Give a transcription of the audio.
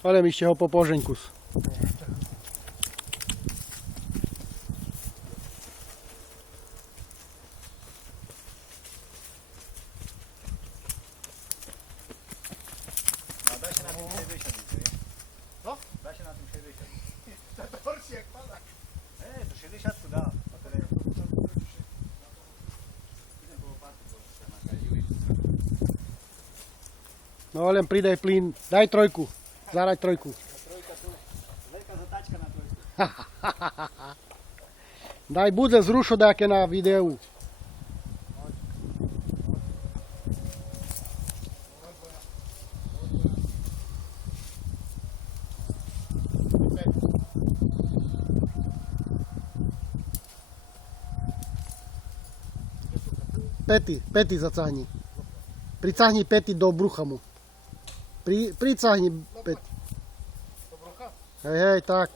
Ale ešte ho po poženkus. Daj się na tym 60. Co? Daj się na tym 60. To torsi jak pada. To 60 da. No len pridaj plyn. Daj trojku. Zaraď trojku. Trojka tu. Veľká zatáčka na trojku. Daj budze zrušo dáke na videu. Pety zacahni. Pricahni pety do brucha mu. Pricahni pety. Do brucha? Hej, tak.